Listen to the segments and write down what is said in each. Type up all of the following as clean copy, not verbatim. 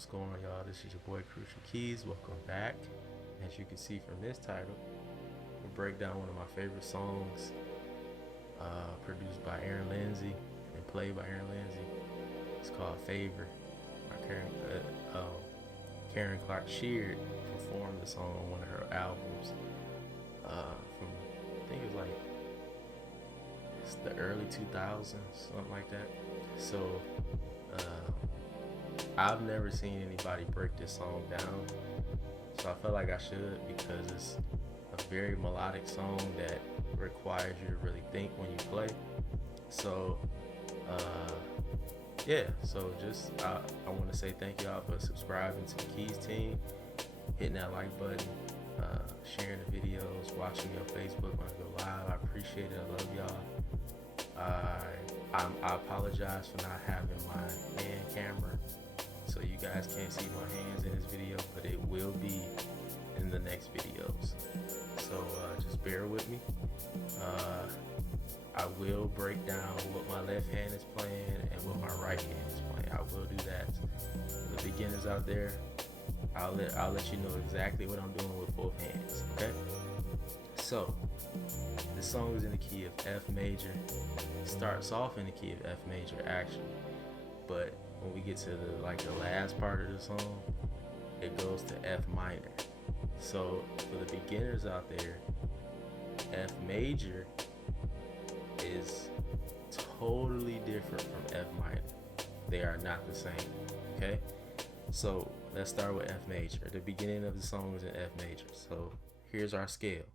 What's going on, y'all? This is your boy Krucial Keez. Welcome back. As you can see from this title, we'll break down one of my favorite songs, produced by Lindsey and played by Lindsey. It's called Favor by Clark-Sheard performed the song on one of her albums from, I think it was like the early 2000s, something like that. So I've never seen anybody break this song down, so I felt like I should, because it's a very melodic song that requires you to really think when you play. So so just I want to say thank y'all for subscribing to the Keez team, hitting that like button, sharing the videos, watching me on Facebook when I go live. I appreciate it. I love y'all. I apologize for not having my hand camera, so you guys can't see my hands in this video, but it will be in the next videos. So just bear with me. I will break down what my left hand is playing and what my right hand is playing. I will do that. For the beginners out there, I'll let you know exactly what I'm doing with both hands. Okay. So this song is in the key of F major. It starts off in the key of F major actually, but when we get to the last part of the song, it goes to F minor. So for the beginners out there, F major is totally different from F minor. They are not the same. Okay, so let's start with F major. The beginning of the song is in F major. So here's our scale.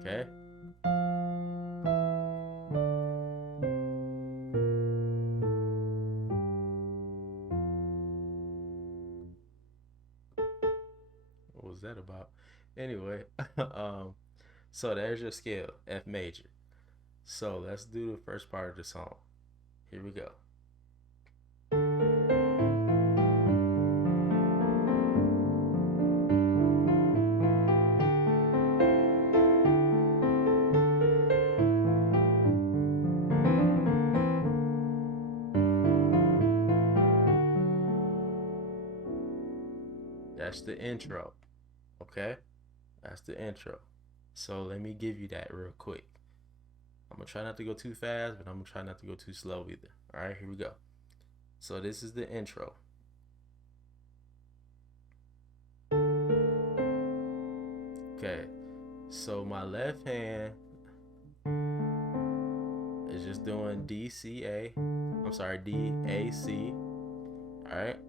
Okay. What was that about? Anyway, so there's your scale, F major. So let's do the first part of the song. Here we go. That's the intro. Okay? That's the intro. So let me give you that real quick. I'm gonna try not to go too fast, but I'm gonna try not to go too slow either. Alright, here we go. So this is the intro. Okay, so my left hand is just doing D, C, A. I'm sorry, D, A, C. Alright,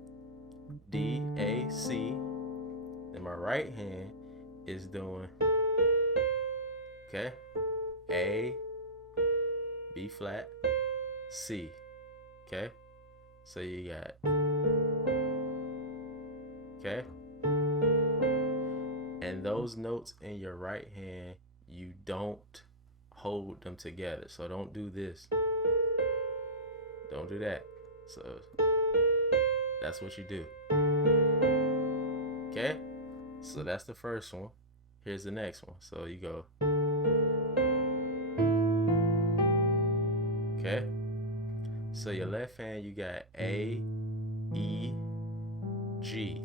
D, A, C. Then my right hand is doing, okay, A, B flat, C. Okay, so you got, okay, and those notes in your right hand, you don't hold them together. So don't do this. Don't do that. So that's what you do. Okay, so that's the first one. Here's the next one. So you go, okay, so your left hand, you got A, E, G.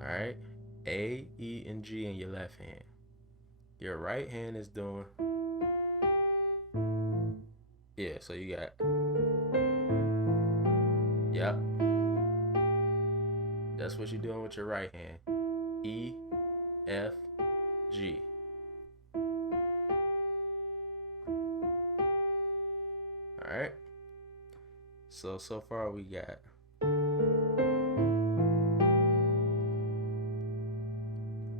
All right, A, E, and G in your left hand. Your right hand is doing, yeah, so you got, yep, that's what you're doing with your right hand. E, F, G. Alright. So far we got,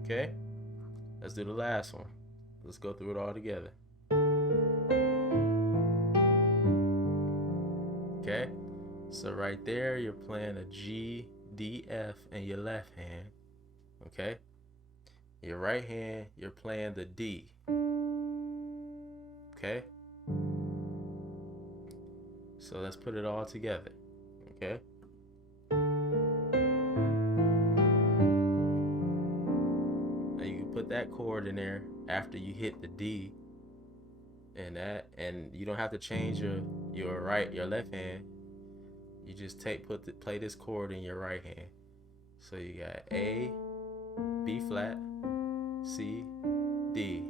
okay, let's do the last one. Let's go through it all together. Okay, so right there you're playing a G, D, F in your left hand. Okay, your right hand, you're playing the D. Okay, so let's put it all together. Okay, now you can put put that chord in there after you hit the D and that, and you don't have to change your left hand. You just play this chord in your right hand. So you got A, B flat, C, D.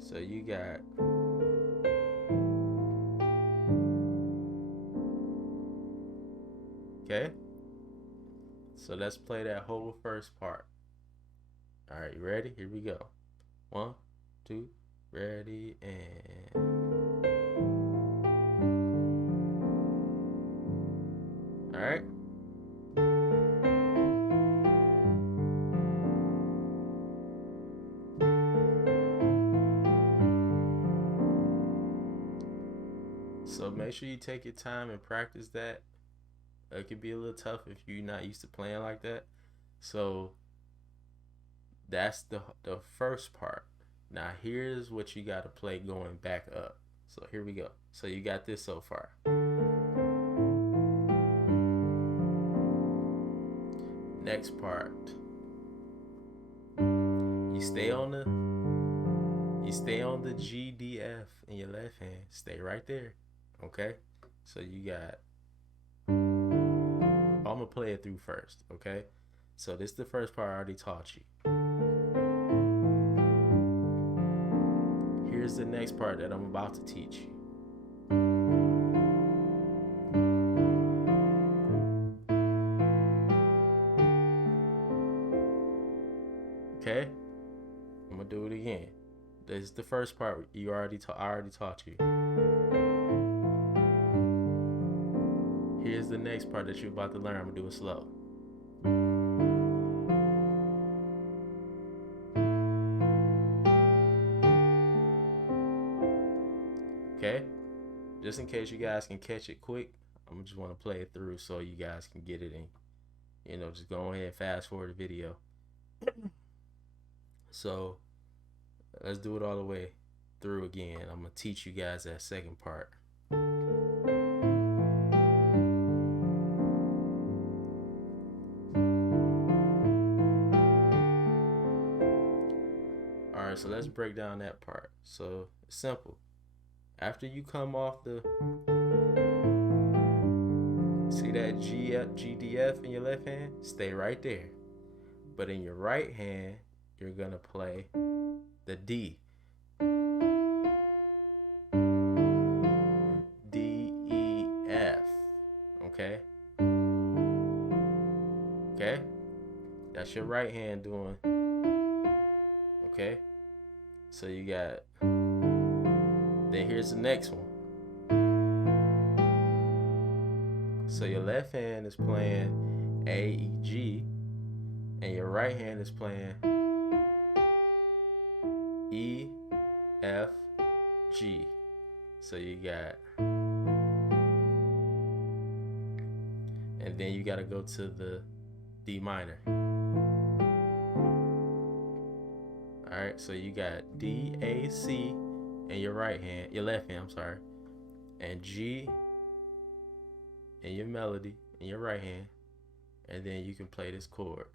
So you got okay. So let's play that whole first part. All right, you ready? Here we go. 1, 2, ready, and all right. So make sure you take your time and practice that. It could be a little tough if you're not used to playing like that. So that's the first part. Now here's what you got to play going back up. So here we go. So you got this so far. Next part. You stay on the G, D, F in your left hand. Stay right there. Okay? So you got, I'm gonna play it through first, okay? So this is the first part I already taught you. Here's the next part that I'm about to teach you. Okay? I'm gonna do it again. This is the first part I already taught you. Here's the next part that you're about to learn. I'm gonna do it slow. Okay? Just in case you guys can catch it quick, I'm just want to play it through so you guys can get it in. Just go ahead and fast forward the video. So let's do it all the way through again. I'm gonna teach you guys that second part. Alright, so let's break down that part. So it's simple. After you come off see that G, D, F in your left hand? Stay right there. But in your right hand, you're gonna play the D. D, E, F. Okay? Okay? That's your right hand doing. Okay? So you got, then here's the next one. So your left hand is playing A, E, G, and your right hand is playing E, F, G. So you got, and then you got to go to the D minor. All right, so you got D, A, C in your left hand, I'm sorry, and G in your melody in your right hand, and then you can play this chord.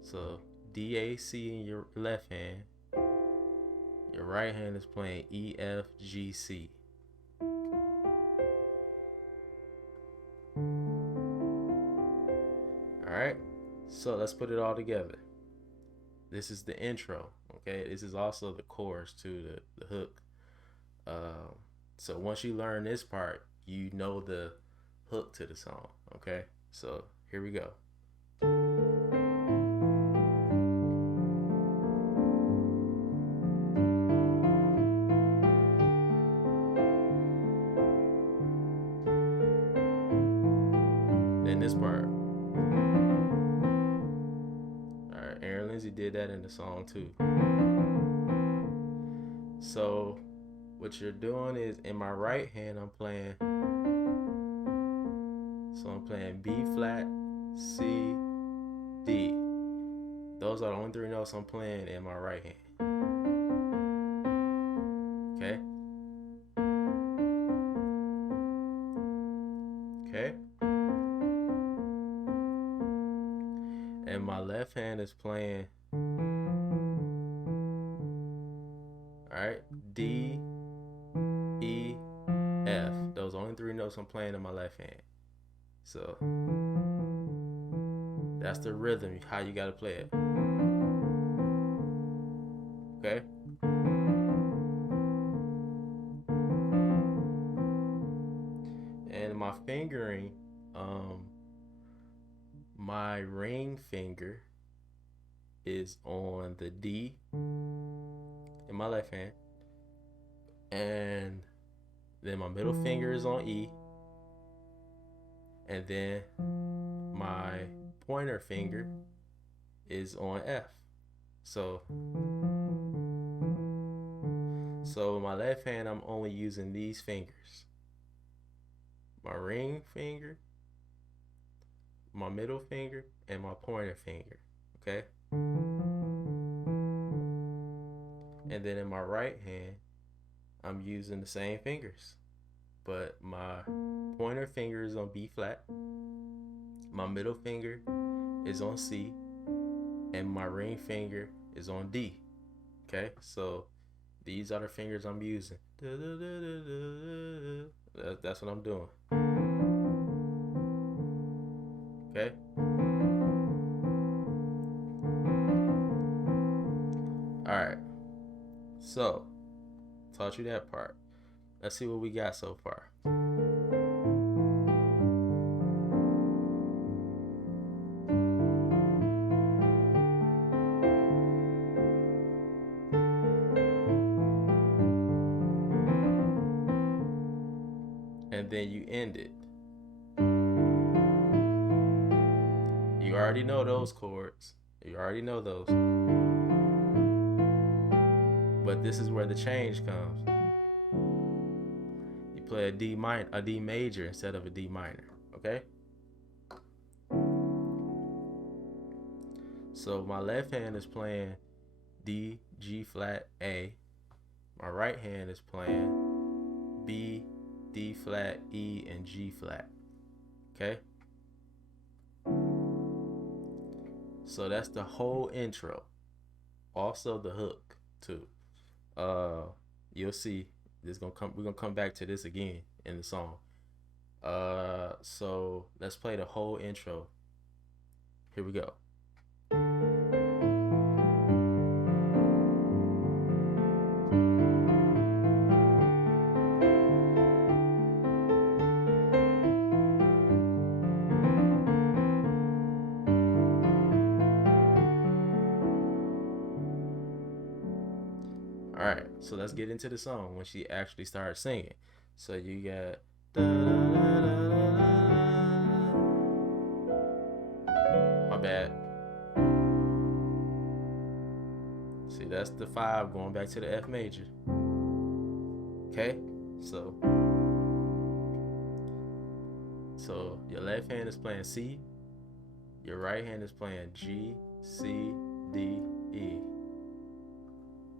So D, A, C in your left hand, your right hand is playing E, F, G, C. Alright, so let's put it all together. This is the intro, okay? This is also the chorus to the hook. So once you learn this part, you know the hook to the song, okay? So here we go. Then this part. Alright, Lindsey did that in the song too. So what you're doing is, in my right hand, I'm playing B flat, C, D. Those are the only 3 notes I'm playing in my right hand. Okay? Okay? left hand is playing, all right, D, E, F. Those only 3 notes I'm playing in my left hand. So that's the rhythm, how you gotta play it. Okay? And my fingering, my ring finger is on the D in my left hand, and then my middle finger is on E, and then my pointer finger is on F. So in my left hand, I'm only using these fingers: my ring finger, my middle finger, and my pointer finger. Okay? And then in my right hand, I'm using the same fingers, but my pointer finger is on B flat, my middle finger is on C, and my ring finger is on D. Okay? So these are the fingers I'm using. That's what I'm doing. Okay? Alright. So, taught you that part. Let's see what we got so far. And then you end it. You already know those chords. You already know those. But this is where the change comes. You play a D major instead of a D minor. Okay? So my left hand is playing D, G flat, A. My right hand is playing B, D flat, E, and G flat. Okay? So that's the whole intro. Also the hook too. You'll see we're gonna come back to this again in the song. So let's play the whole intro. Here we go. Alright, so let's get into the song when she actually starts singing. So you got da, da, da, da, da, da. My bad. See, that's the 5 going back to the F major. Okay? So your left hand is playing C, your right hand is playing G, C, D, E.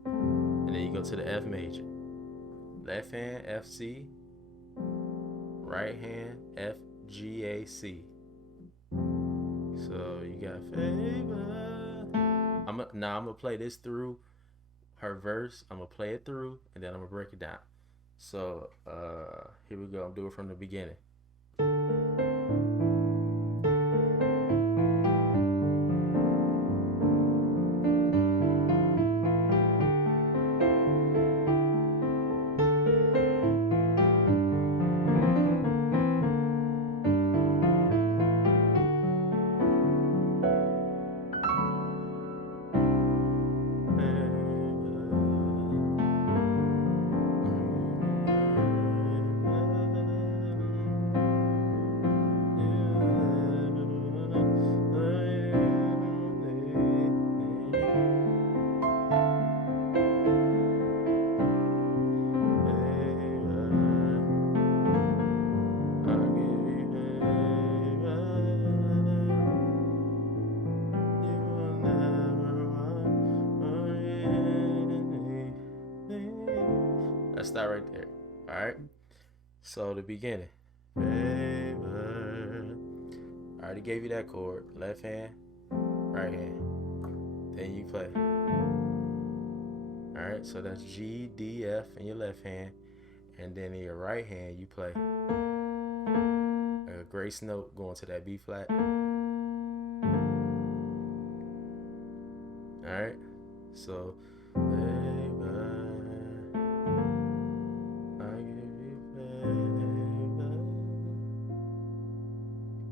And then you go to the F major. Left hand, F, C. Right hand, F, G, A, C. So you got favor. I'm gonna play this through her verse. I'm gonna play it through, and then I'm gonna break it down. So here we go. I'm doing it from the beginning. Let's start right there. Alright? So the beginning. Favor. I already gave you that chord. Left hand. right hand. Then you play. All right, so that's G, D, F in your left hand, and then in your right hand you play a grace note going to that B flat. All right, so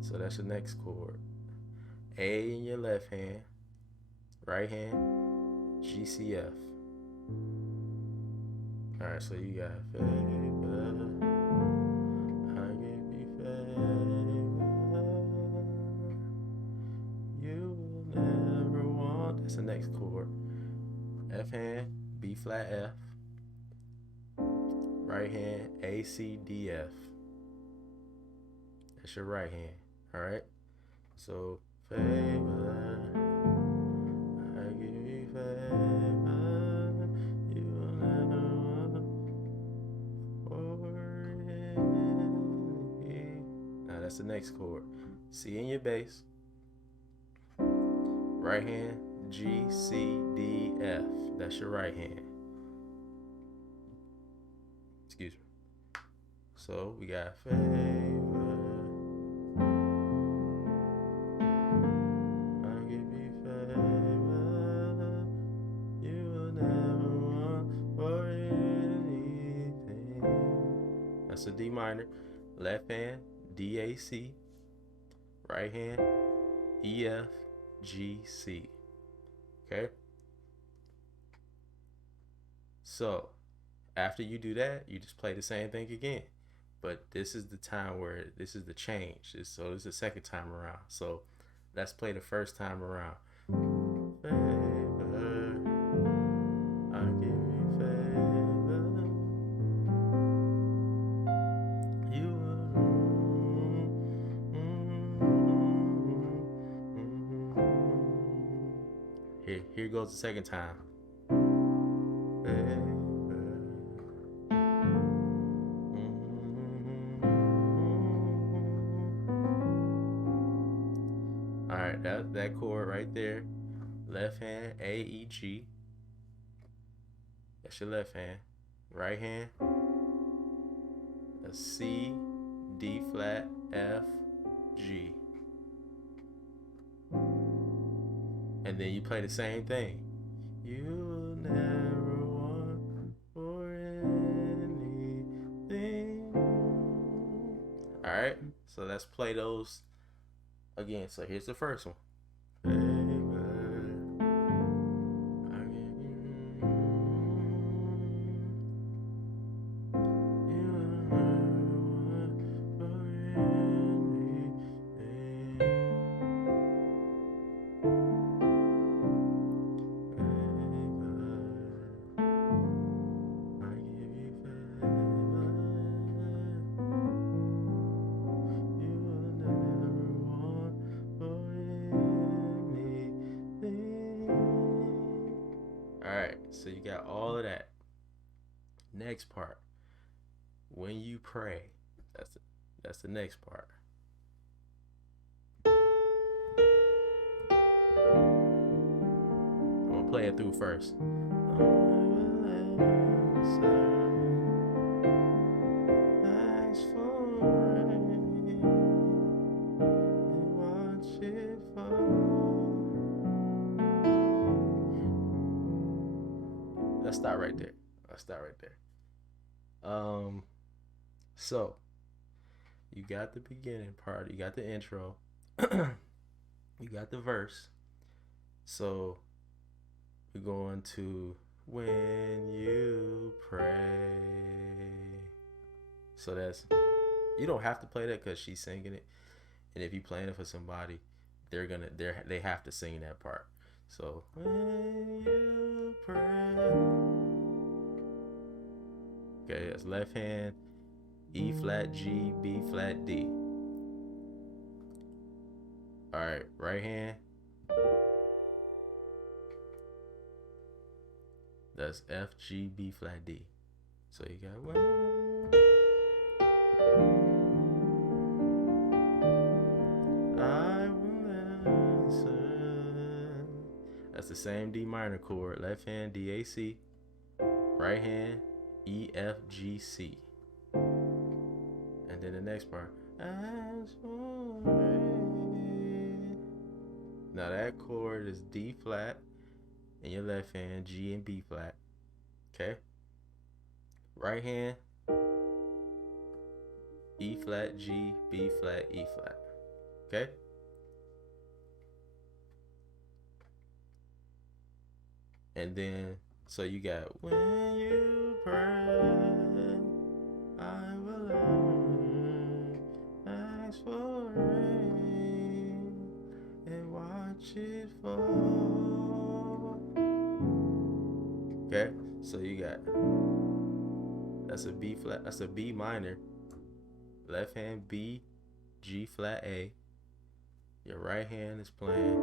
so that's the next chord. A in your left hand, right hand, G, C, F. All right, so you got favor, I give you favor, you will never want. That's the next chord. F hand, B flat, F. Right hand, A, C, D, F. That's your right hand. All right. So favor, I give you favor, you will never want for it. Now that's the next chord. C in your bass. Right hand, G, C, D, F. That's your right hand. Excuse me. So we got favor, I give you favor, you will never want for anything. That's a D minor. Left hand, D, A, C. Right hand, E, F, G, C. Okay? So after you do that, you just play the same thing again. But this is the time where this is the change. So this is the second time around. So let's play the first time around. Favor, I give you favor, you will. Here goes the second time. Alright, that chord right there. Left hand, A, E, G. That's your left hand. Right hand, a C, D flat, F, G. And then you play the same thing. You will never want for anything. Alright, so let's play those again. So here's the first one. Alright, so you got all of that. Next part. When you pray. That's the next part. I'm gonna play it through first. Let's start right there. So you got the beginning part, you got the intro, you got the verse. So we're going to when you pray. So that's, you don't have to play that because she's singing it, and if you're playing it for somebody, they have to sing that part. So when you pray. Okay, that's left hand, E flat, G, B flat, D. Alright, right hand. That's F, G, B flat, D. So you got one. I will answer. That's the same D minor chord. Left hand D A C, right hand E F G C. And then the next part. Now that chord is D flat in your left hand, G and B flat. Okay. Right hand E flat, G, B flat, E flat. Okay. And then, so you got, when you pray, I will ask for rain and watch it fall. Okay, so you got, that's a B flat, that's a B minor. Left hand B, G flat A. Your right hand is playing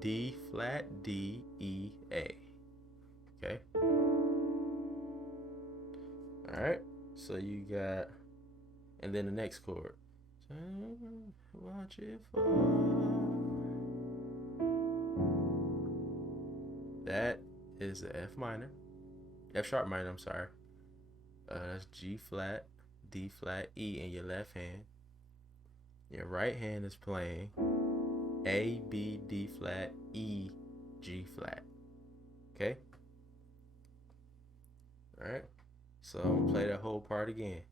D flat D E A. Okay. All right. So you got, and then the next chord. Watch it fall. That is the F minor, F sharp minor. I'm sorry. That's G flat, D flat, E in your left hand. Your right hand is playing A, B, D flat, E, G flat. Okay? Alright? So I'm gonna play that whole part again.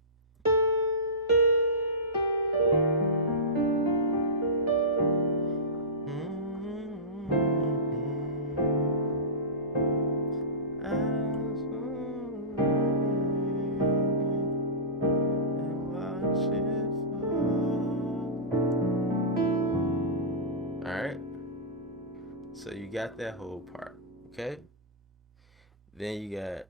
Alright? So you got that whole part. Okay? Then you got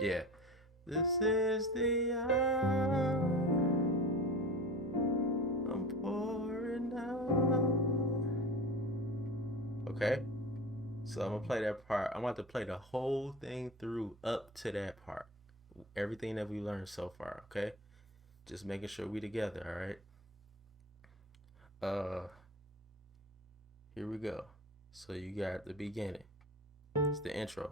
yeah. This is the hour I'm pouring out. Okay? So I'm gonna play that part. I'm about to play the whole thing through up to that part. Everything that we learned so far, okay? Just making sure we together, all right? Here we go. So you got the beginning. It's the intro.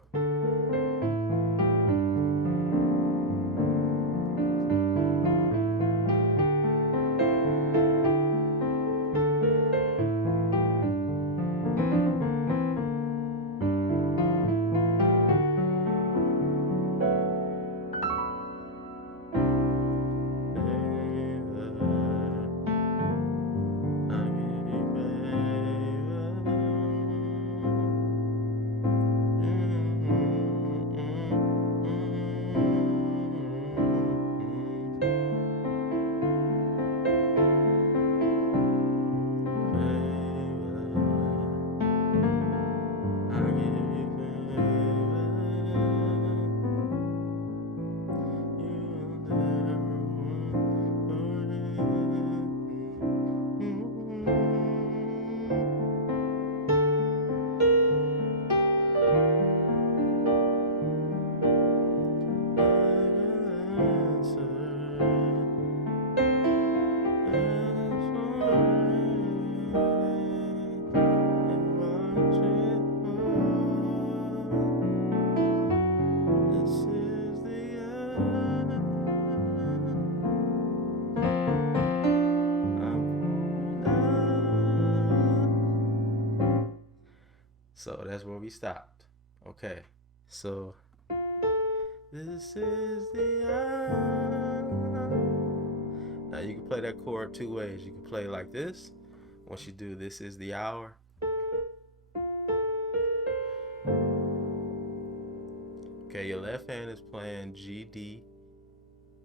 So that's where we stopped. Okay, so this is the hour. Now you can play that chord two ways. You can play like this. Once you do this is the hour. Okay, your left hand is playing G, D,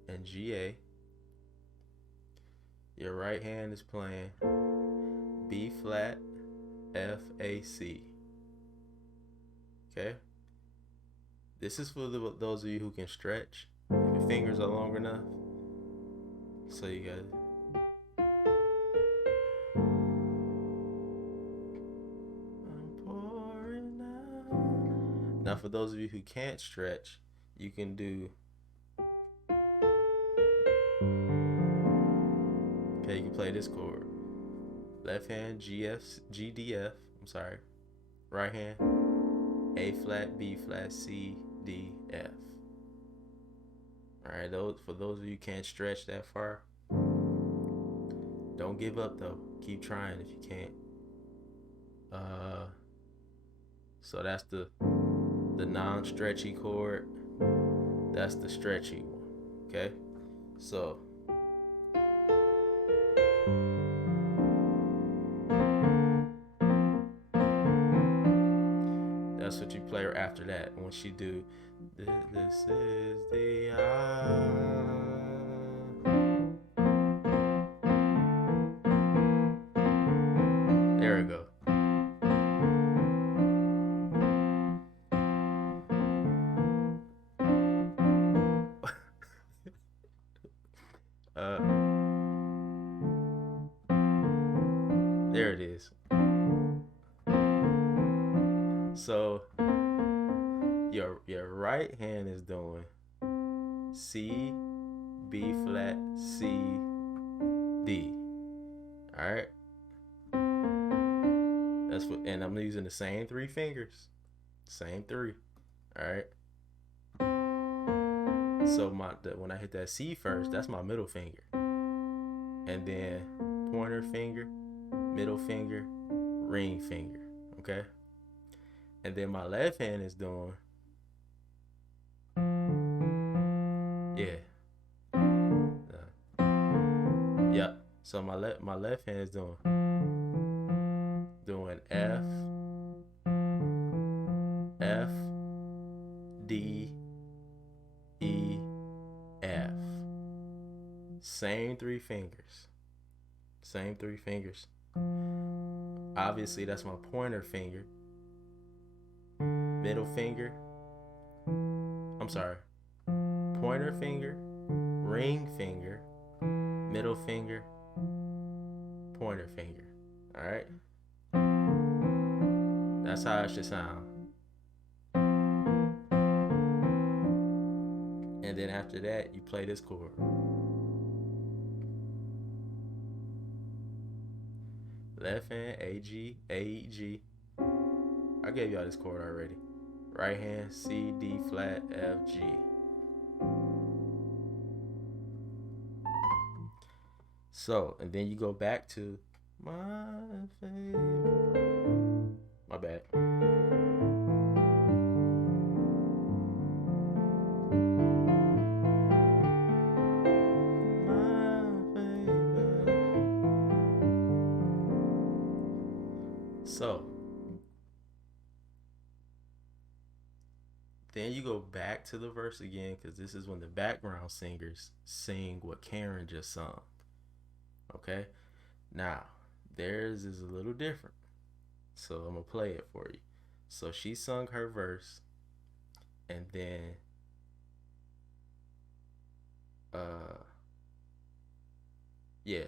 and G, A. Your right hand is playing B flat, F, A, C. Okay? This is for those of you who can stretch. If your fingers are long enough. So you got I'm pouring out. Now for those of you who can't stretch, you can do Okay, you can play this chord. Left hand G D F. I'm sorry. Right hand A flat, B flat, C, D, F. All right, those for those of you who can't stretch that far, don't give up though. Keep trying if you can't. So that's the non-stretchy chord. That's the stretchy one. Okay, so that's what you play after that. When she do, this is the There we go. There it is. So your right hand is doing C, B flat, C, D. All right. That's what, and I'm using the same 3 fingers, same 3. All right. So when I hit that C first, that's my middle finger, and then pointer finger, middle finger, ring finger. Okay. And then my left hand is doing, yeah. So my left hand is doing F, F, D, E, F. Same 3 fingers. Same 3 fingers. Obviously, that's my pointer finger. Middle finger. I'm sorry. Pointer finger, ring finger, middle finger, pointer finger. All right. That's how it should sound. And then after that, you play this chord. Left hand A, G, A, G. I gave y'all this chord already. Right hand C, D flat, F, G. So, and then you go back to my favorite. My bad. So, then you go back to the verse again, because this is when the background singers sing what Karen just sung. Okay? Now, theirs is a little different. So I'm going to play it for you. So she sung her verse, and then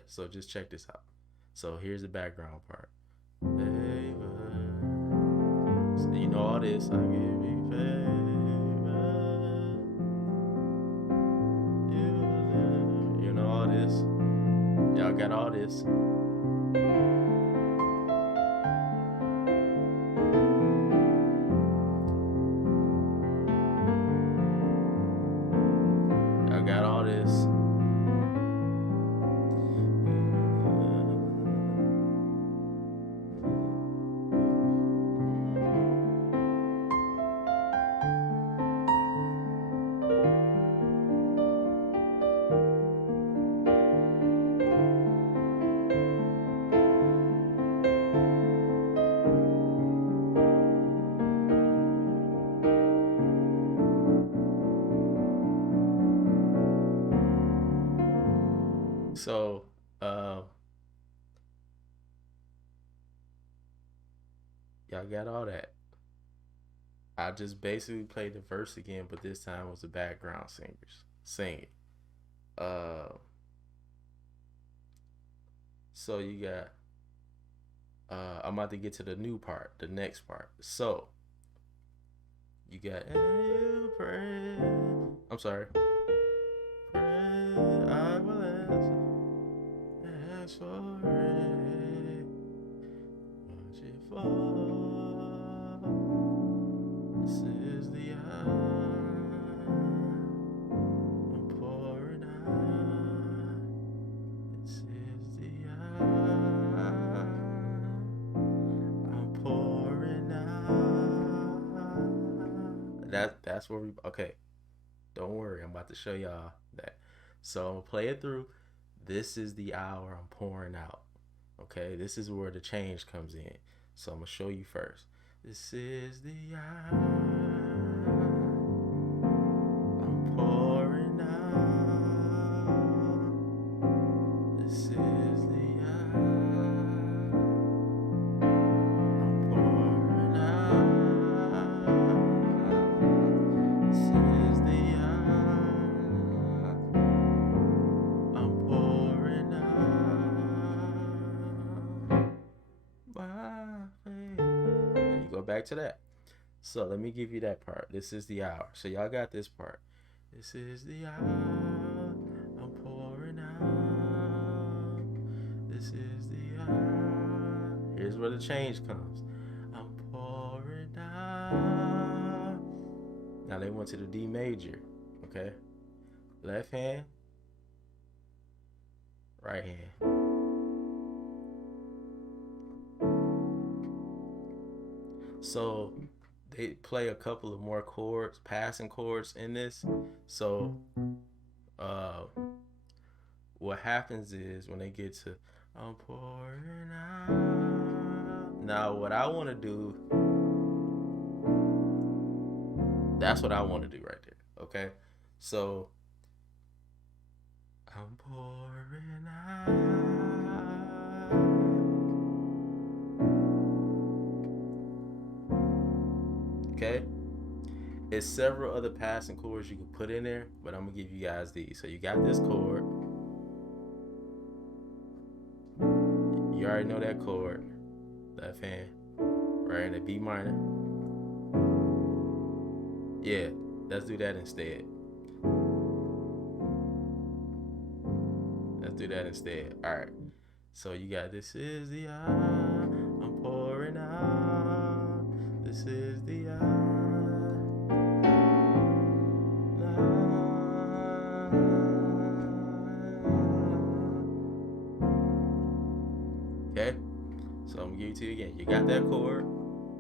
so just check this out. So here's the background part. Favor. So you know all this. I give you favor. You know all this. Y'all got all this. Y'all got all this. So, y'all got all that. I just basically played the verse again, but this time was the background singers singing. So you got, I'm about to get to the new part, the next part. So, you got, I'm sorry. I will answer That's where we. Okay, don't worry. I'm about to show y'all that. So I'm gonna play it through. This is the hour I'm pouring out. Okay, this is where the change comes in. So I'm gonna show you first. This is the hour I'm pouring out. This is the hour I'm pouring out. This is the hour I'm pouring out my faith. Then you go back to that. So let me give you that part. This is the hour. So y'all got this part. This is the hour I'm pouring out. This is the hour. Here's where the change comes. I'm pouring out. Now they went to the D major. Okay. Left hand, right hand. So they play a couple of more chords, passing chords in this. So what happens is when they get to I'm pouring out. Now what I want to do, that's what I want to do right there. Okay. So I'm pouring out. Okay. It's several other passing chords you can put in there, but I'm gonna give you guys these. So you got this chord. You already know that chord. Left hand. Right in the B minor. Yeah, let's do that instead. Let's do that instead. Alright. So you got this is the hour I'm pouring out. This is the hour. Okay? So I'm gonna give it to you again. You got that chord.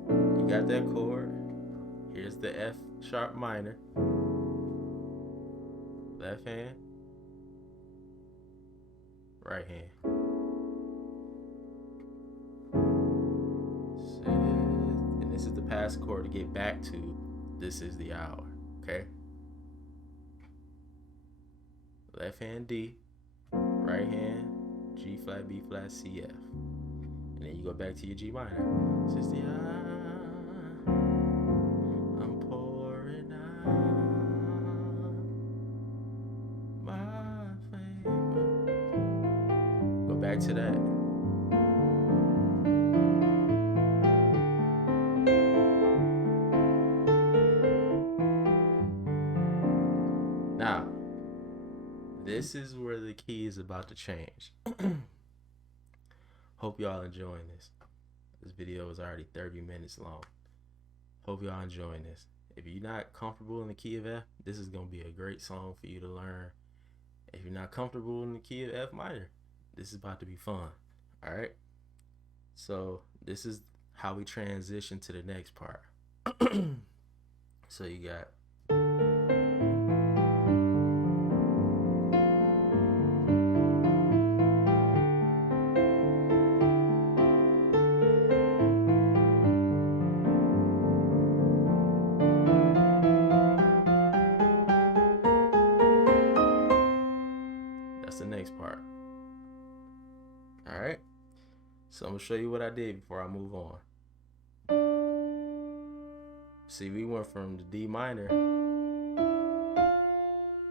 You got that chord. Here's the F sharp minor. Left hand. Right hand. And this is the pass chord to get back to this is the hour. Okay? Left hand D. Right hand G flat, B flat, C, F. And then you go back to your G minor. This is the hour I'm pouring out my favor. Go back to that. Now, this is where the key is about to change. Hope y'all enjoying this. This video is already 30 minutes long. Hope y'all enjoying this. If you're not comfortable in the key of F, this is going to be a great song for you to learn. If you're not comfortable in the key of F minor, this is about to be fun. All right? So this is how we transition to the next part. So you got... the next part. All right, so I'm gonna show you what I did before I move on. See, we went from the D minor.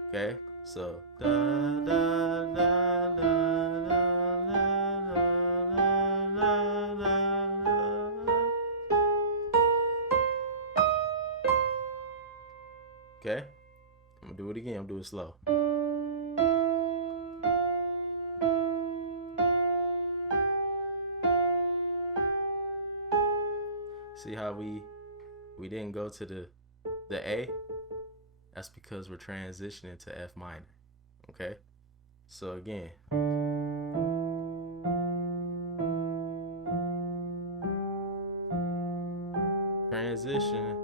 Okay, so da da da da da. Okay, I'm gonna do it again. I'm gonna do it slow. See how we didn't go to the A? That's because we're transitioning to F minor. Okay? So again. Transition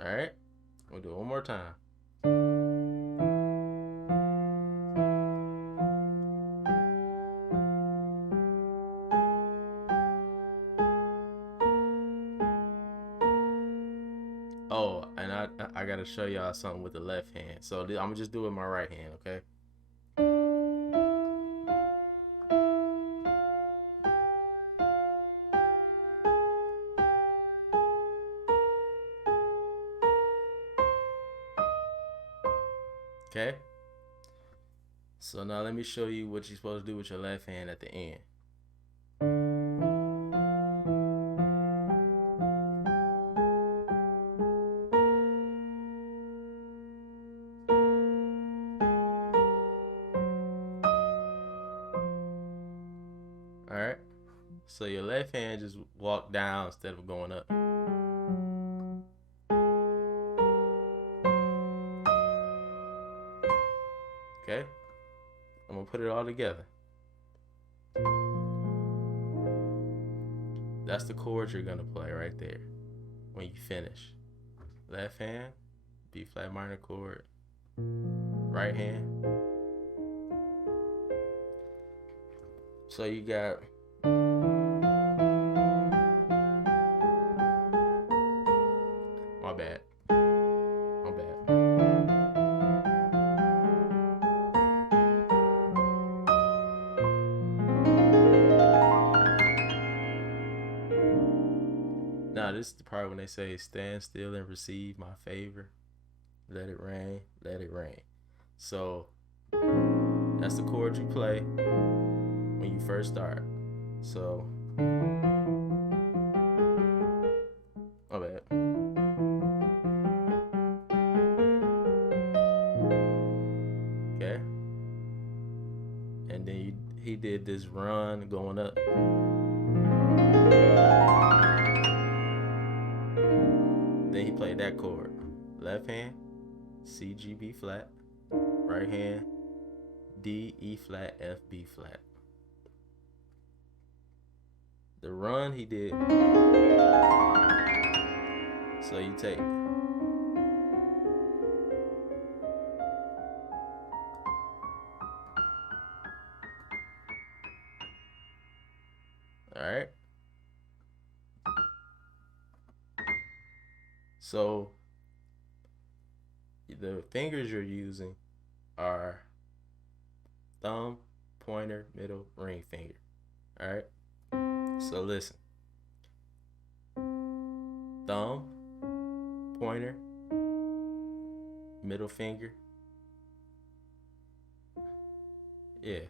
All right, we'll do it one more time. Oh, and I gotta show y'all something with the left hand. So I'm gonna just do it with my right hand, okay? Okay. So now let me show you what you're supposed to do with your left hand at the end. All right. So your left hand just walk down instead of going up. Okay. I'm gonna put it all together. That's the chord you're gonna play right there when you finish. Left hand, B flat minor chord. Right hand. So you got my bad. My bad. Now this is the part when they say stand still and receive my favor. Let it rain, let it rain. So that's the chord you play when you first start. So my bad. Okay. And then he did this run going up. Then he played that chord. Left hand, C, G, B flat. Right hand, D, E flat, F, B flat. The run he did. So you take. All right. So the fingers you're using are thumb, pointer, middle, ring finger. All right. So listen. Thumb, pointer, middle finger. Yeah,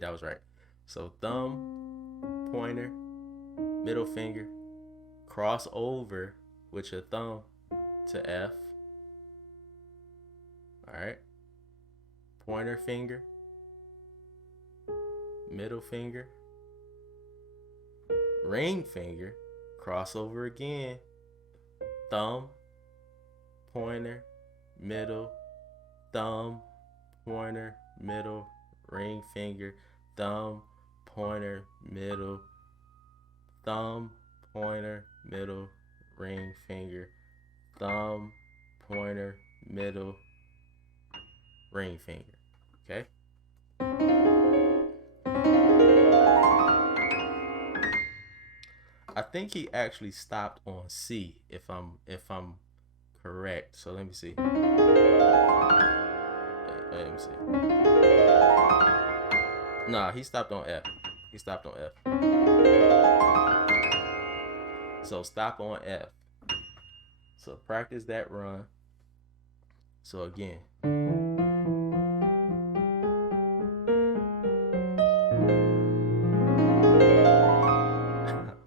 that was right. So thumb, pointer, middle finger, cross over with your thumb to F. All right. Pointer finger, middle finger, ring finger, cross over again, thumb, pointer, middle, thumb, pointer, middle, ring finger, thumb, pointer, middle, thumb, pointer, middle, ring finger, thumb, pointer, middle, ring finger. Okay? I think he actually stopped on C if I'm correct. So let me see. Let me see. Nah, he stopped on F. He stopped on F. So stop on F. So practice that run. So again.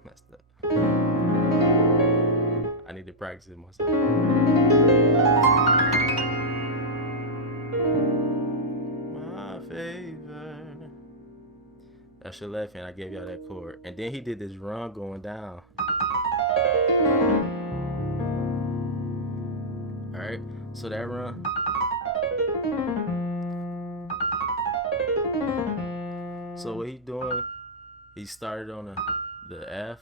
Messed up. I need to practice it myself. My favor. That's your left hand. I gave y'all that chord. And then he did this run going down. Alright, so that run. So what he doing, he started on the F.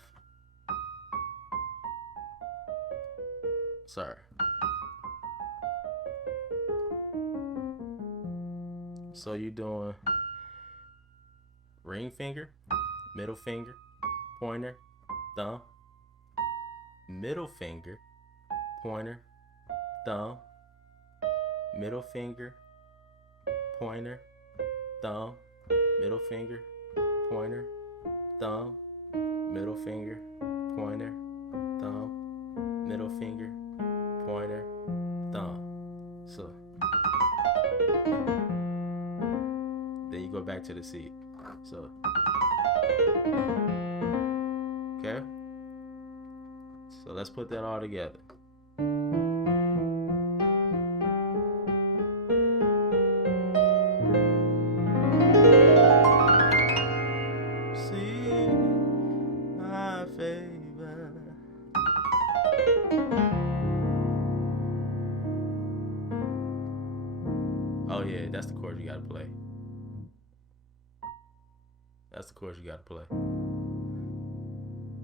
Sorry. So you're doing ring finger, middle finger, pointer, thumb, middle finger, pointer, thumb, middle finger, pointer, thumb, middle finger, pointer, thumb, middle finger, pointer, thumb, middle finger, pointer, thumb. So then you go back to the C. So okay. So let's put that all together. Oh yeah, that's the chord you gotta play. That's the chord you gotta play.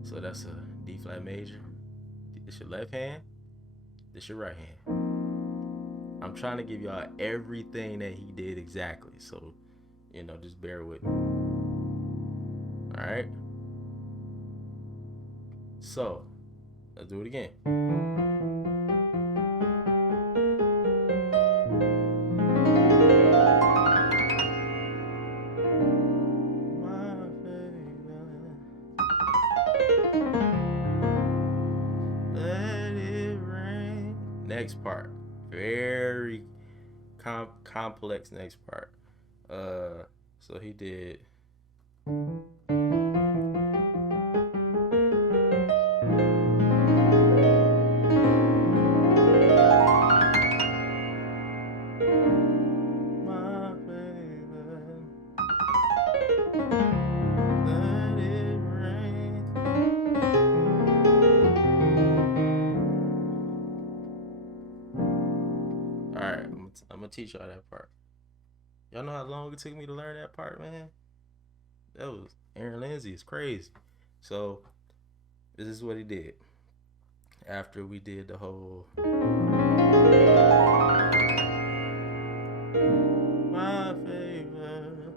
So that's a D flat major. This your left hand. This your right hand. I'm trying to give y'all everything that he did exactly. So, just bear with me. Alright? So, let's do it again. Next part, very complex next part. So he did. I'm gonna teach y'all that part. Y'all know how long it took me to learn that part, man? That was Aaron Lindsey. It's crazy. So this is what he did. After we did the whole my favor,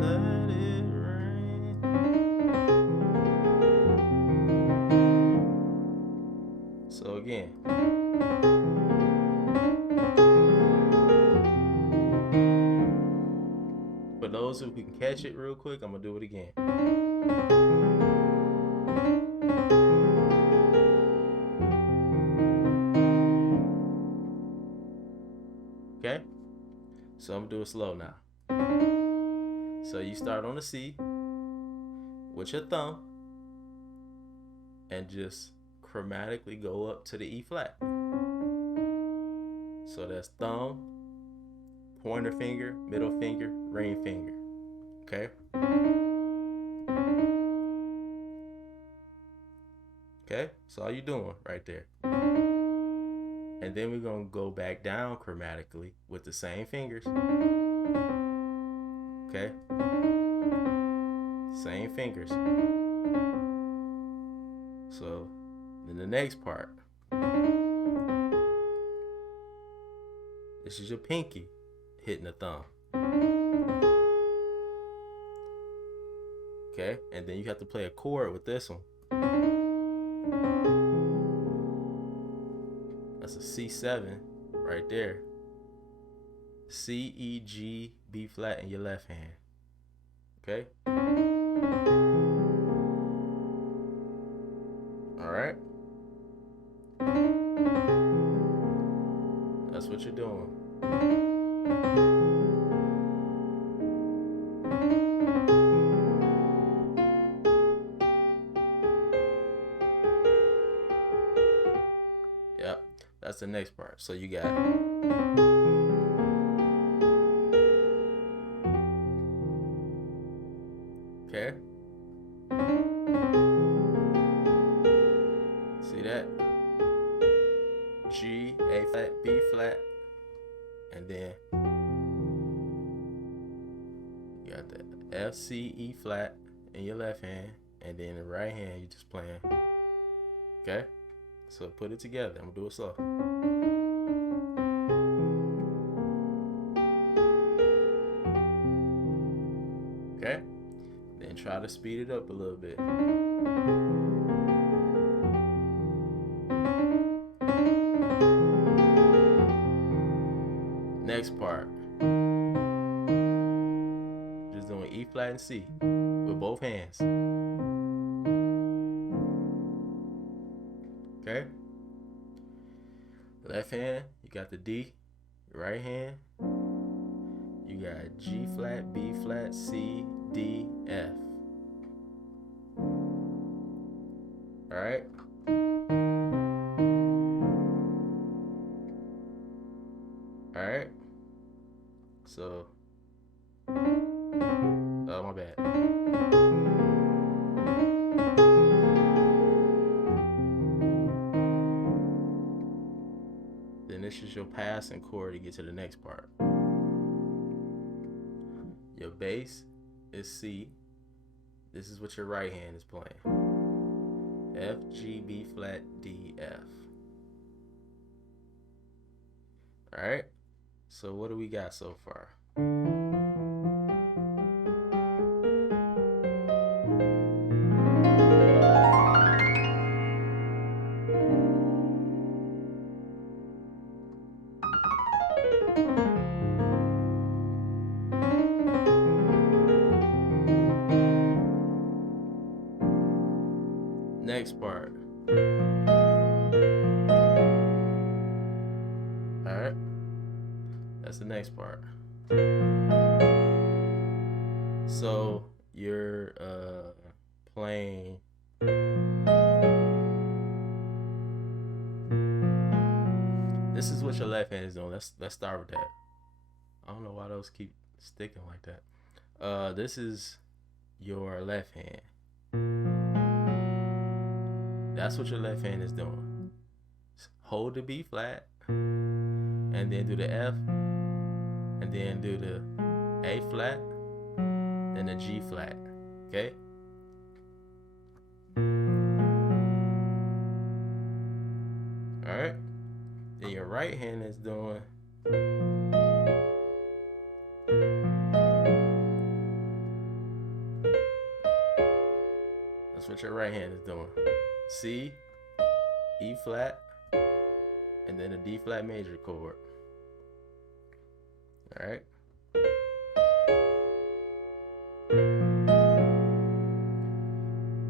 let it rain. So again. For those who can catch it real quick, I'm gonna do it again. Okay? So I'm gonna do it slow now. So you start on the C with your thumb and just chromatically go up to the E flat. So that's thumb, pointer finger, middle finger, ring finger. Okay? Okay? That's all you're doing right there. And then we're going to go back down chromatically with the same fingers. Okay? Same fingers. So, then the next part. This is your pinky hitting the thumb. Okay? And then you have to play a chord with this one. That's a C7 right there. C, E, G, B flat in your left hand. Okay? Alright? That's what you're doing. Yep, that's the next part. So you got okay. See that? G, A flat, B flat, and then you got the F, C, E flat in your left hand, and then in the right hand you just playing. Okay? So put it together. I'm gonna do it slow. Okay? Then try to speed it up a little bit. Next part. Just doing E flat and C with both hands. Okay? Left hand, you got the D. Right hand, you got G flat, B flat, C, D, F. Alright? Alright? So, oh, my bad. Then this is your passing chord to get to the next part. Your bass is C. This is what your right hand is playing. F, G, B flat, D, F. Alright? So what do we got so far? Next part. Alright? That's the next part. So you're playing this is what your left hand is doing. Let's start with that. I don't know why those keep sticking like that. This is your left hand. That's what your left hand is doing. Hold the B flat, and then do the F, and then do the A flat, then the G flat. Okay? Alright? Then your right hand is doing that's what your right hand is doing. C, E flat, and then a D flat major chord. Alright?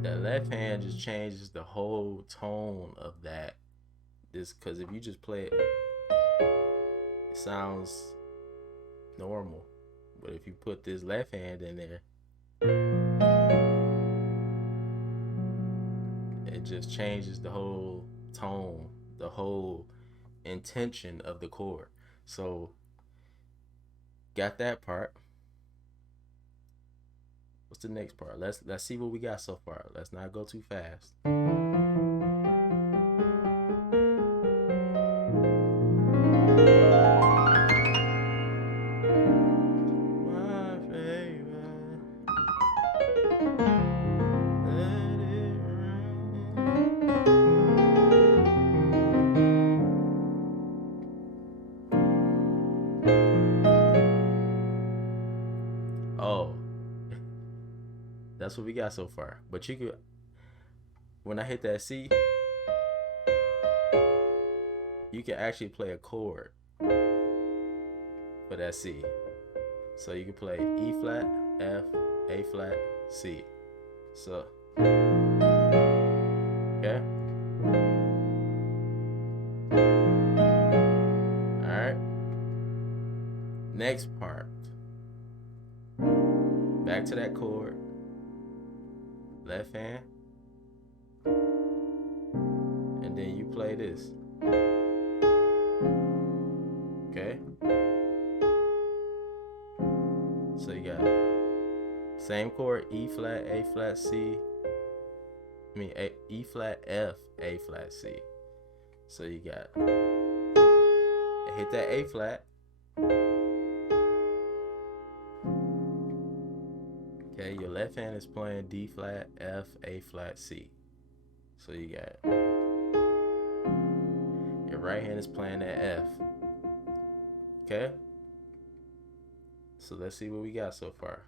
That left hand just changes the whole tone of that. Because if you just play it, it sounds normal. But if you put this left hand in there, it just changes the whole tone, the whole intention of the chord. So, got that part. What's the next part? Let's see what we got so far. Let's not go too fast. Oh, that's what we got so far. But you could, when I hit that C, you can actually play a chord for that C. So you can play E flat, F, A flat, C. So, okay. All right. Next part. Back to that chord. Left hand. And then you play this. Okay? So you got same chord, E flat, A flat, C. E flat, F, A flat, C. So you got hit that A flat. Okay, your left hand is playing D flat, F, A flat, C. So you got right hand is playing that F. Okay? So let's see what we got so far.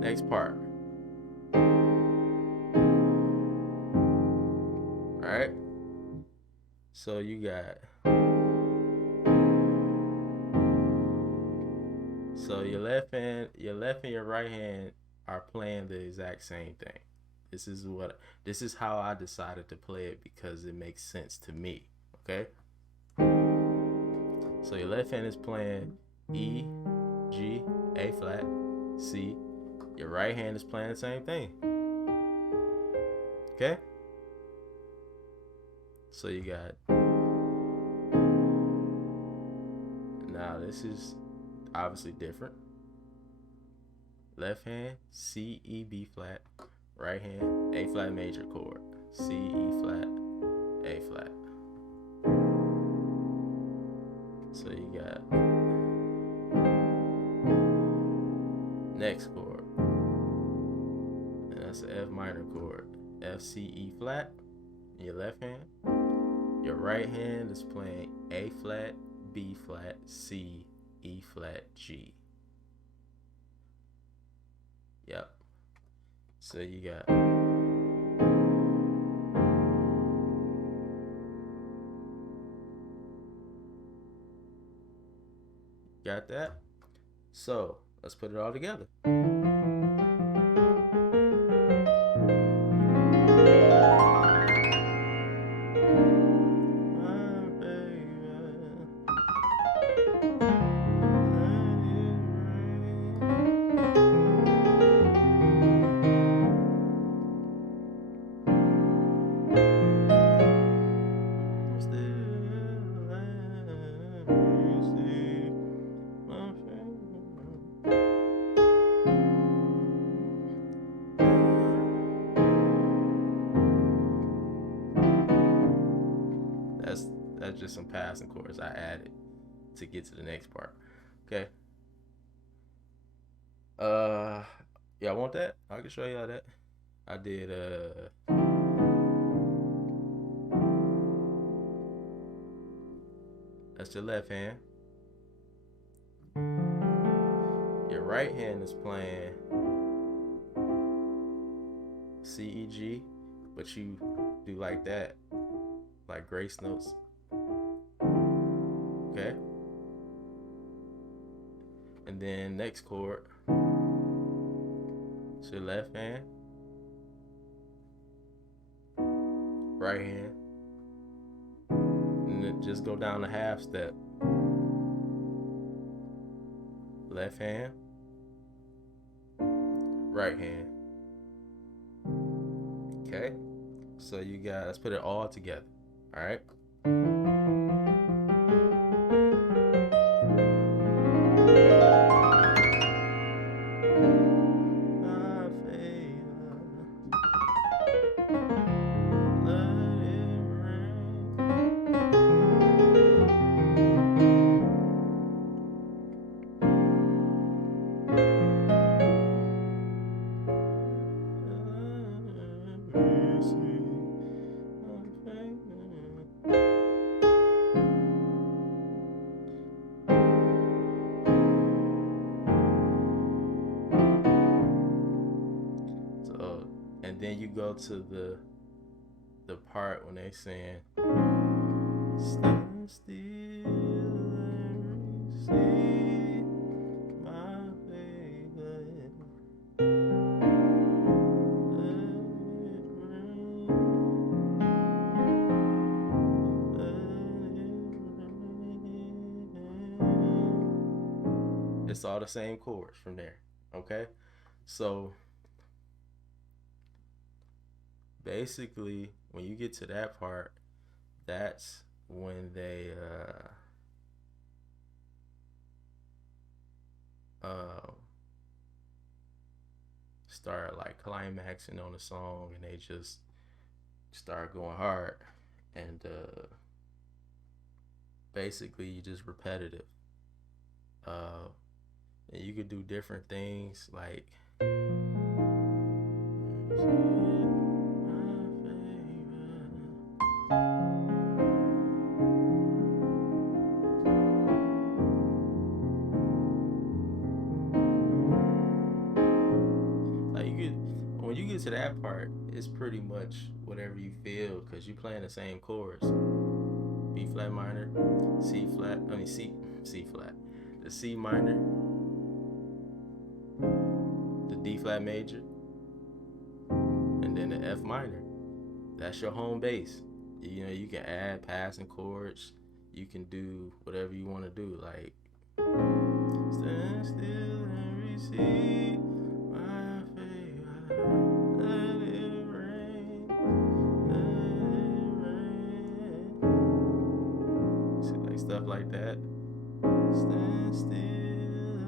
Next part. Alright. So you got, so your left and your right hand are playing the exact same thing. This is how I decided to play it because it makes sense to me. Okay? So your left hand is playing E, G, A flat, C. Your right hand is playing the same thing. Okay? So you got, now this is obviously different. Left hand, C, E, B flat. Right hand, A flat major chord. C, E flat, A flat. So you got next chord. And that's an F minor chord. F, C, E flat in your left hand. Your right hand is playing A flat, B flat, C, E flat, G. Yep. So you got, got that? So let's put it all together. That's just some passing chords I added to get to the next part. Okay. Yeah, I want that. I can show y'all that. I did that's your left hand. Your right hand is playing C, E, G, but you do like that, like grace notes. Okay. And then next chord, it's your left hand, right hand, and then just go down the half step. Left hand, right hand. Okay. So you got, let's put it all together. All right. And then you go to the part when they saying stand still and receive my faith. Let it rain. Let it rain. It's all the same chords from there. Okay? So basically, when you get to that part, that's when they start like climaxing on the song, and they just start going hard, and basically you just repetitive. uh and you could do different things like you could, when you get to that part, it's pretty much whatever you feel because you playing the same chords: B flat minor, C flat, I mean C flat, the C minor, the D flat major, and then the F minor. That's your home base. You know, you can add passing chords. You can do whatever you want to do. Like stand still and receive my favor. Let it rain. Let it rain. See, like stuff like that. Stand still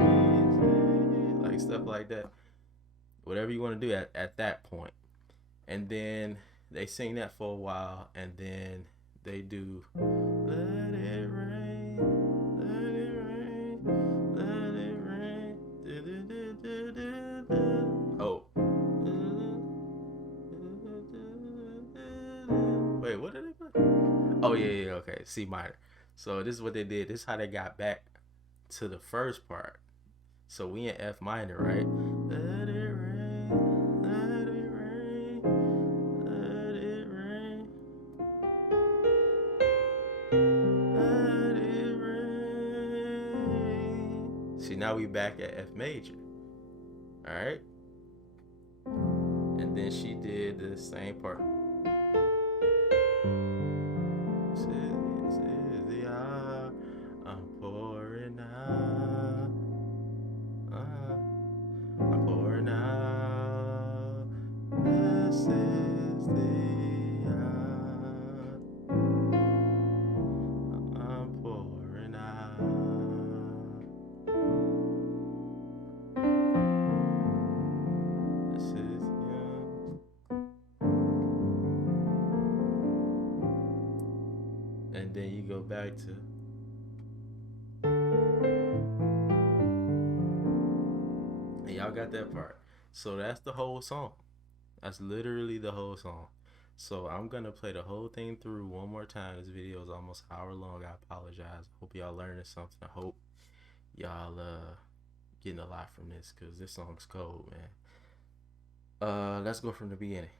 and receive. Like stuff like that. Whatever you want to do at that point. And then they sing that for a while, and then they do let it rain, let it rain, let it rain. Oh. Wait, what did they play? Oh yeah, okay. C minor. So this is what they did. This is how they got back to the first part. So we in F minor, right? Let it rain, let it rain, let it rain, let it rain. See, now we back at F major. All right. And then she did the same part. This is the hour I'm pouring out. I'm pouring out. This is the hour I'm pouring out. This is young. And then you go back to y'all got that part. So that's the whole song. That's literally the whole song. So I'm gonna play the whole thing through one more time. This video is almost an hour long. I apologize. Hope y'all learning something. I hope y'all getting a lot from this, because this song's cold, man. Let's go from the beginning.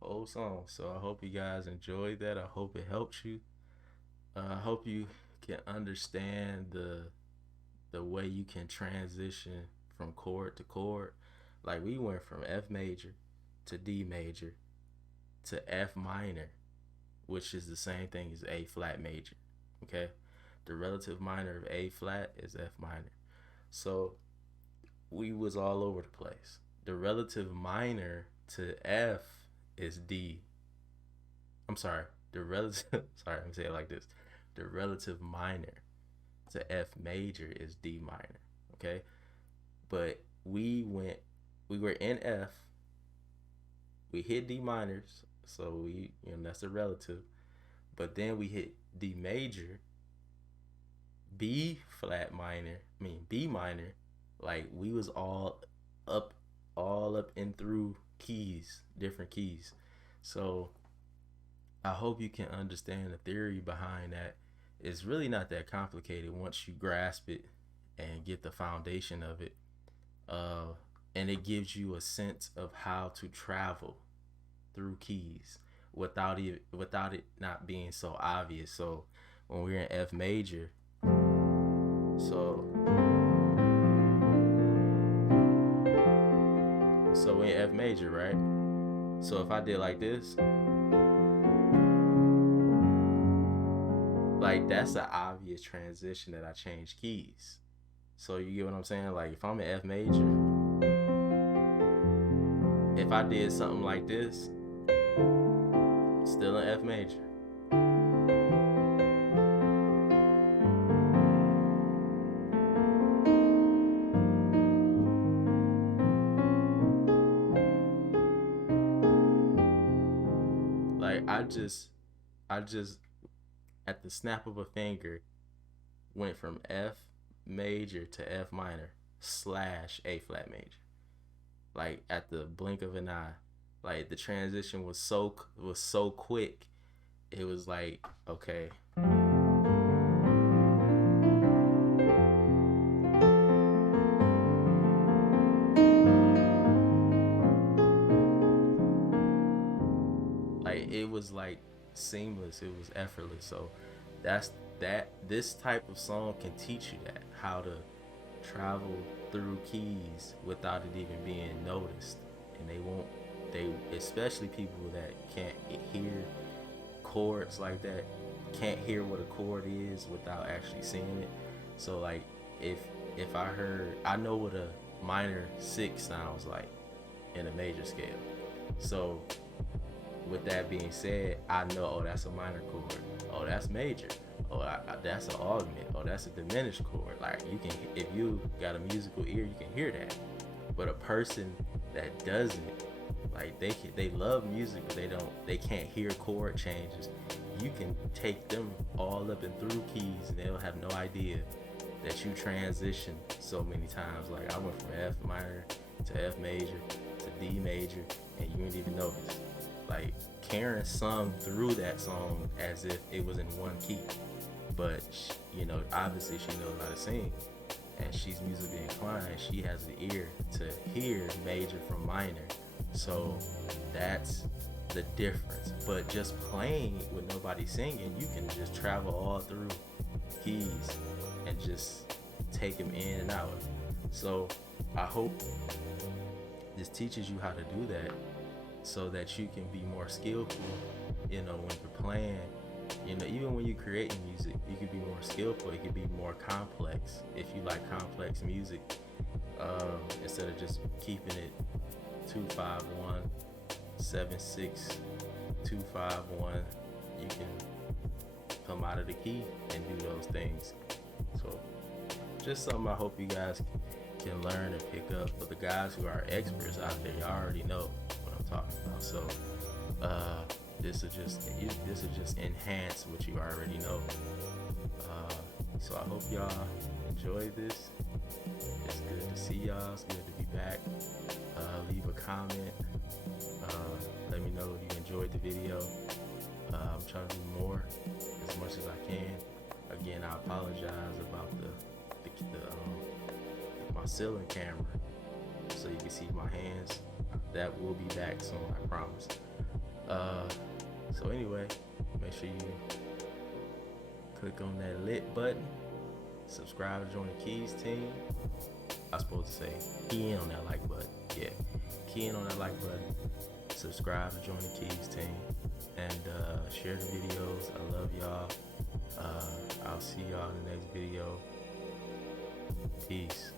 whole song. So I hope you guys enjoyed that. I hope it helps you. I hope you can understand the way you can transition from chord to chord. Like we went from F major to D major to F minor, which is the same thing as A flat major. Okay, the relative minor of A flat is F minor. So we was all over the place. The relative minor to F is D. I'm sorry. The relative sorry, I'm saying it like this. The relative minor to F major is D minor. Okay? But we were in F, we hit D minors, so that's a relative. But then we hit D major, B flat minor, B minor, like we was all up and through keys, different keys. So I hope you can understand the theory behind that. It's really not that complicated once you grasp it and get the foundation of it. And it gives you a sense of how to travel through keys without it not being so obvious. So when we're in F major, so we're in F major, right? So if I did like this, like that's an obvious transition that I changed keys. So you get what I'm saying? Like if I'm in F major, if I did something like this, still in F major. Like I just at the snap of a finger went from F major to F minor / A flat major. Like at the blink of an eye. Like the transition was so quick. It was like, okay. Like it was like seamless, it was effortless. So this type of song can teach you that, how to travel through keys without it even being noticed. And they especially people that can't hear chords like that, can't hear what a chord is without actually seeing it. So like if I know what a minor 6 sounds like in a major scale. So with that being said, I know, oh, that's a minor chord. Oh, that's major. Oh, that's an augment. Oh, that's a diminished chord. Like you can, if you got a musical ear, you can hear that. But a person that doesn't, like they love music, but they can't hear chord changes. You can take them all up and through keys, and they'll have no idea that you transition so many times. Like I went from F minor to F major to D major, and you didn't even notice. Like Karen sung through that song as if it was in one key, but obviously she knows how to sing, and she's musically inclined. She has the ear to hear major from minor, so that's the difference. But just playing with nobody singing, you can just travel all through keys and just take them in and out. So I hope this teaches you how to do that, so that you can be more skillful, when you're playing, even when you're creating music, you can be more skillful. It can be more complex if you like complex music, instead of just keeping it 2-5-1, 7-6, 2-5-1. You can come out of the key and do those things. So just something I hope you guys can learn and pick up. For the guys who are experts out there, you already know talking about. So this will just enhance what you already know. So I hope y'all enjoy this. It's good to see y'all. It's good to be back. Leave a comment. Let me know if you enjoyed the video. I'm trying to do more as much as I can. Again, I apologize about the my ceiling camera, so you can see my hands. that will be back soon, I promise. So anyway, make sure you click on that lit button, subscribe to join the Keez team. I was supposed to say key in on that like button. Yeah, key in on that like button, subscribe to join the Keez team, and share the videos. I love y'all. I'll see y'all in the next video. Peace.